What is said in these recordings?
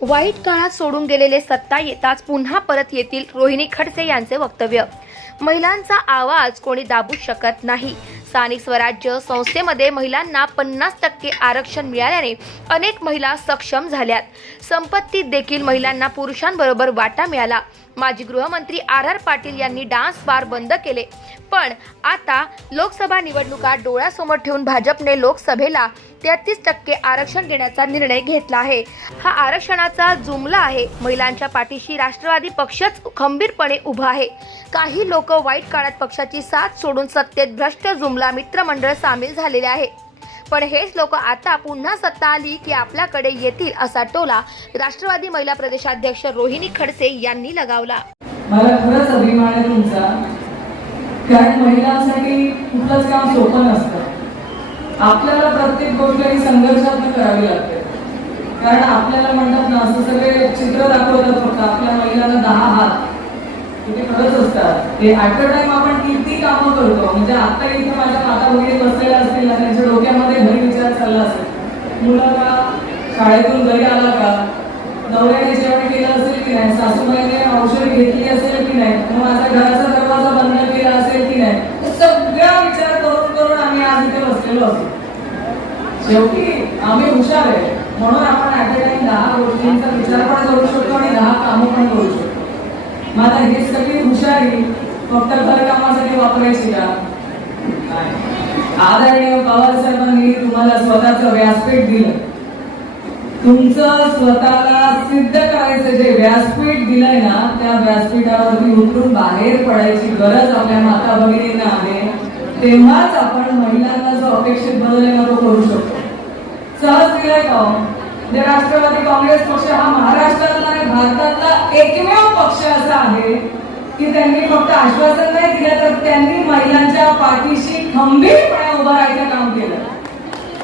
वाईट काळात सोडून गेलेले सत्ता येताच पुन्हा परत येतील रोहिणी खडसे यांचे वक्तव्य. महिलांचा आवाज कोणी दाबू शकत नाही. स्थानिक स्वराज्य संस्थेमध्ये महिलांना पन्नास टक्के आरक्षण मिळाल्याने अनेक महिला सक्षम झाल्यात. संपत्तीत देखील महिलांना पुरुषांबरोबर वाटा मिळाला. माजी गृहमंत्री आर आर पाटील यांनी डान्स बार बंद केले. पण आता लोकसभा निवडणुका डोळ्यासमोर ठेवून भाजपने लोकसभेला तेहतीस टक्के आरक्षण देण्याचा निर्णय घेतला आहे. हा आरक्षणाचा जुमला आहे. महिलांच्या पाठीशी राष्ट्रवादी पक्षच खंबीरपणे उभा आहे. काही लोक वाईट काळात पक्षाची साथ सोडून सत्तेत भ्रष्ट जुमला मित्रमंडळ सामील झालेले आहे. पण हेच लोक आता पुन्हा सत्ता आली की आपल्याकडे येतील असा टोला राष्ट्रवादी महिला प्रदेशाध्यक्ष रोहिणी खडसे यांनी लगावला. मला खरंच अभिमान आहे तुमचा. कारण महिलांसाठी कुठलंच काम सोपं नसतं. आपल्याला प्रत्येक गोष्ट ही संघर्षातून करावी लागते. कारण आपल्याला म्हणतात ना असं सगळे चित्र दाखवतात फक्त आपल्या महिलांना दहा हात. ते खरंच असतात. ते ऍट अ टाइम आपण किती कामं करतो. म्हणजे आता इथे माझ्या माता वगैरे बसलेल्या असतील ना त्यांच्या डोक्यात असेल का शाळेतून घरी आला का? नवऱ्याने जेवण केलं असेल की नाही? सासूबाईने औषध घेतली असेल की नाही? मग माझा घराचा दरवाजा बंद केला असेल की नाही? सगळा विचार करून करून आम्ही आज इथे बसलेलो असतो शेवटी आम्ही हुशार आहे. म्हणून आपण ऍट अ टाइम दहा गोष्टींचा विचार पण करू शकतो आणि दहा कामं पण करू शकतो. माझा ही सगळी हुशारी फक्त घरकामासाठी वापरायची का? आदरणीय पवार साहेबांनी तुम्हाला स्वतःचं व्यासपीठ दिलं. तुमचं स्वतःला सिद्ध करायचं जे व्यासपीठ दिलंय ना त्या व्यासपीठावरती उतरून बाहेर पडायची गरज आपल्या माता भगिनींना आहे. तेव्हाच आपण महिलांना जो अपेक्षित बदल आहे ना तो करू शकतो. सहज दिलाय का हो? जे राष्ट्रवादी काँग्रेस पक्ष हा महाराष्ट्रातला आणि भारतातला एकमेव पक्ष असा आहे की त्यांनी फक्त आश्वासन नाही दिलं तर त्यांनी महिलांच्या पाठीशी खंबीरपणे उभं राहायचं काम केलं.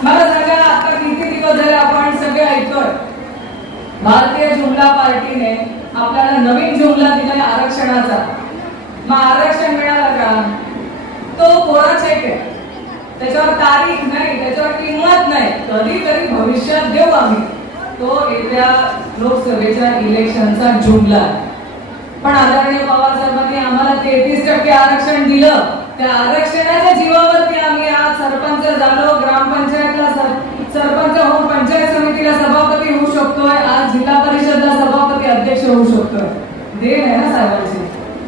मला सांगा आता किती दिवस झाले आपण सगळे ऐकतोय? भारतीय जुमला पार्टीने आपल्याला नवीन जुमला दिलाय आरक्षणाचा. मग आरक्षण मिळालं का? तो कोरा चेक आहे? त्याच्यावर तारीख नाही त्याच्यावर किंमत नाही. कधीतरी भविष्यात देऊ आम्ही. तो येत्या लोकसभेच्या इलेक्शनचा जुमला आहे. पण आदरणीय पवार साहेबांनी आम्हाला तेहतीस टक्के आरक्षण दिलं. त्या आरक्षणाच्या जीवावरती आम्ही आज सरपंच झालो ग्रामपंचायतला सरपंच होऊन पंचायत समितीला सभापती होऊ शकतोय. आज जिल्हा परिषदला सभापती अध्यक्ष होऊ शकतोय. देण आहे ना साहेबांची.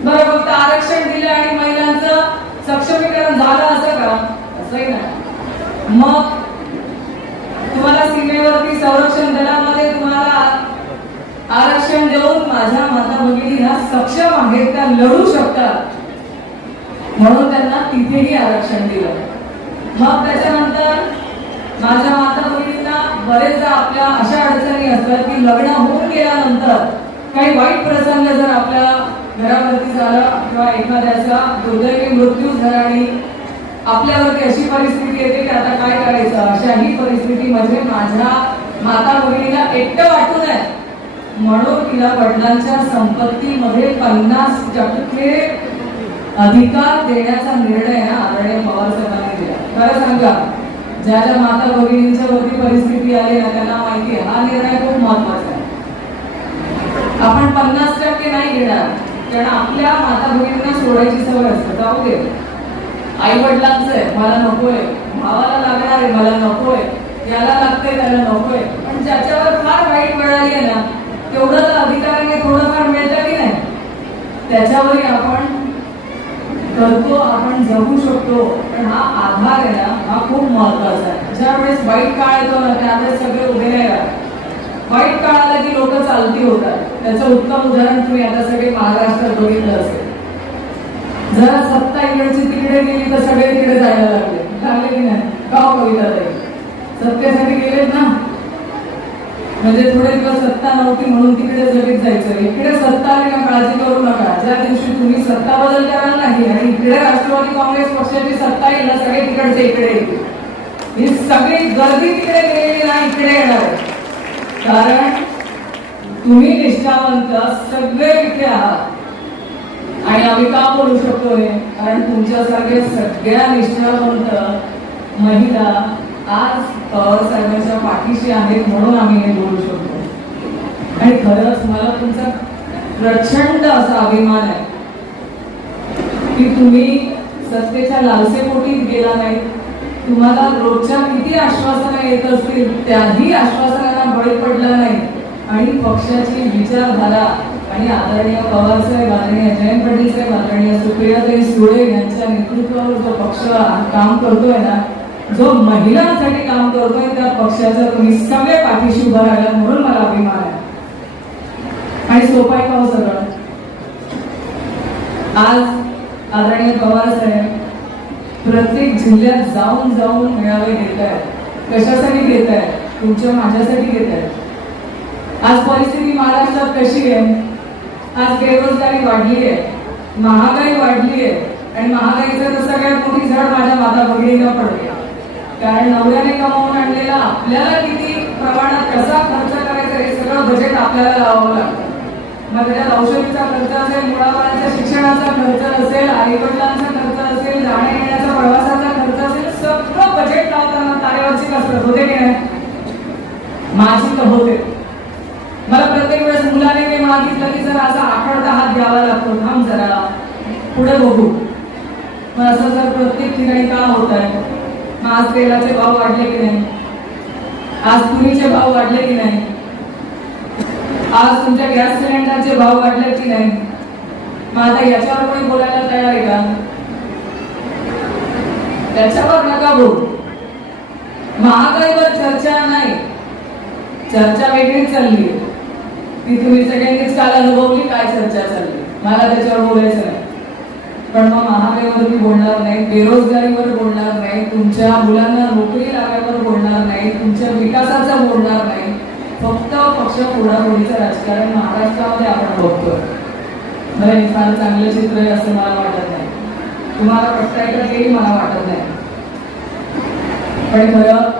बरं फक्त आरक्षण दिलं आणि महिलांचं सक्षमीकरण झालं असं का? असंही नाही. मग तुम्हाला सीमेवरती संरक्षण आरक्षण देऊन माझ्या माता भगिनी ह्या सक्षम आहेत त्या लढू शकतात. म्हणून त्यांना तिथेही आरक्षण दिलं. मग त्याच्यानंतर माझ्या माता भगिनींना बरेचदा आपल्या अशा अडचणी असतात की लग्न होऊन गेल्यानंतर काही वाईट प्रसंग जर आपल्या घरावरती झाला किंवा एखाद्याचा दुर्दैवी मृत्यू झाला आणि आपल्यावरती अशी परिस्थिती येते की आता काय करायचं? अशाही परिस्थितीमध्ये माझ्या माता भगिनीला एकटं वाटू नये म्हणून तिला वडिलांच्या संपत्तीमध्ये पन्नास टक्के अधिकार देण्याचा निर्णय ना आदरणीय पवार साहेबांनी दिला. खरं सांगा ज्या ज्या माता भगिनींच्या वरती परिस्थिती आली ना त्यांना माहिती हा निर्णय खूप महत्त्वाचा आहे. आपण पन्नास टक्के नाही घेणार कारण आपल्या माता भगिनींना सोडायची सवय असते. जाऊ दे. आई वडिलांचं आहे मला नकोय. भावाला लागणार आहे मला नकोय. याला लागते त्याला नकोय. पण ज्याच्यावर फार वाईट वेळ आली आहे ना तेवढं तर अधिकाराने थोडंफार मिळतं की नाही? त्याच्यावरही आपण करतो आपण जगू शकतो. पण हा आधार आहे ना हा खूप महत्त्वाचा आहे. ज्या वेळेस वाईट काळ येतो ना त्यावेळेस सगळे उभे नाही राहत. वाईट काळ आला की लोक चालती होतात त्याचं उत्तम उदाहरण तुम्ही आता सगळे महाराष्ट्रात बघितलं असेल. जरा सत्ता इकडची तिकडे गेली तर सगळे तिकडे जायला लागले. लागले की नाही? का कविता ताई सत्तेसाठी गेलेत ना? म्हणजे थोडे दिवस सत्ता नव्हती म्हणून तिकडे लगेच जायचं. इकडे सत्ता आली ना काळजी करू नका. ज्या दिवशी तुम्ही सत्ता बदल कराल नाही आणि इकडे राष्ट्रवादी काँग्रेस पक्षाची सत्ता येईल ना सगळे तिकडचे इकडे ही सगळी गर्दी तिकडे गेलेली ना इकडे येणार. कारण तुम्ही निष्ठावंत सगळे इथे आहात. आणि आम्ही का बोलू शकतो हे कारण तुमच्यासारखे सगळ्या निष्ठावंत महिला आज साहेबांच्या पाठीशी आहेत म्हणून आम्ही हे बोलू शकतो. आणि खरंच मला तुमचा प्रचंड असा अभिमान आहे की तुम्ही सत्तेच्या लालसेपोटी गेला नाही. तुम्हाला रोजच्या किती आश्वासनं येत असतील त्याही आश्वासनांना बळी पडला नाही. आणि पक्षाची विचारधारा आणि आदरणीय पवार साहेब आदरणीय जयंत पाटील साहेब आदरणीय सुप्रियाताई सुळे यांच्या नेतृत्वावर जो पक्ष काम करतोय ना जो महिलांसाठी काम करतोय त्या पक्षाचा तुम्ही सगळे पाठीशी उभा राहिला म्हणून मला अभिमान आहे. आणि सोपाय का हो सगळं? आज आदरणीय पवार साहेब प्रत्येक जिल्ह्यात जाऊन जाऊन मेळावे घेत आहेत कशासाठी घेत आहेत तुमच्या माझ्यासाठी घेत आहेत आज परिस्थिती महाराष्ट्रात कशी आहे? आज बेरोजगारी वाढली आहे. महागाई वाढली आहे. आणि महागाईचं तर सगळ्यात मोठी झाड माझ्या माता भगिनीला पडते कारण नवऱ्याने कमावून आणलेला आपल्याला किती प्रमाणात कसा खर्च करायचा हे सगळं बजेट आपल्याला लावावं लागतं. मग त्याच्यात औषधीचा खर्च असेल मुलाबाळांच्या शिक्षणाचा खर्च असेल आई वडिलांचा खर्च असेल जाण्या येण्याचा प्रवासाचा खर्च असेल सगळं बजेट लावताना तारेवरची कसरत होते की नाही? माझी तर होते. मला प्रत्येक वेळेस मुलाने मी मागितलं की जर असा आठवडा हात द्यावा लागतो. थांब जरा. पुढे बघू. मग असं जर प्रत्येक ठिकाणी का होत आहे? मग आज तेलाचे भाव वाढले की नाही? आज तुरीचे भाव वाढले की नाही? आज तुमच्या गॅस सिलेंडरचे भाव वाढले की नाही? मग आता याच्यावर कोणी बोलायला तयार आहे का? त्याच्यावर नका बोल. महागाईवर चर्चा नाही. चर्चा वेगळीच चालली. ती तुम्ही सगळ्यांनीच काल अनुभवली काय चर्चा चालली? मला त्याच्यावर बोलायचं नाही. पण मग महागाईवरती बोलणार नाही बेरोजगारीवर बोलणार नाही तुमच्या मुलांना नोकरी लागायवर बोलणार नाही तुमच्या विकासाचा बोलणार नाही. फक्त पक्ष पुढापुढीचं राजकारण महाराष्ट्रामध्ये आपण बघतोय. मला हे फार चांगलं चित्र आहे असं मला वाटत नाही. तुम्हाला प्रत्येकाला तेही मला वाटत नाही. पण खरं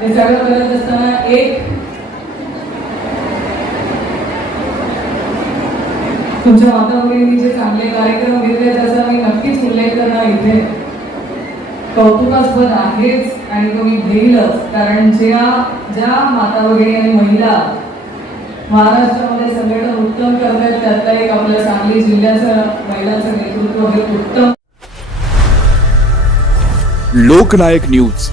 हे सगळं करत असताना एक तुमच्या माता मुलींनी जे चांगले कार्यक्रम घेतले त्याचा मी नक्कीच उल्लेख करणार इथे. कौतुकास्पद आहेच आणि तो मी घेईलच कारण ज्या ज्या माता भगिनी आणि महिला महाराष्ट्रामध्ये संघटन उत्तम करतायत त्यातला एक आपल्या सांगली जिल्ह्याचं महिलांचं नेतृत्व हे उत्तम. लोकनायक न्यूज.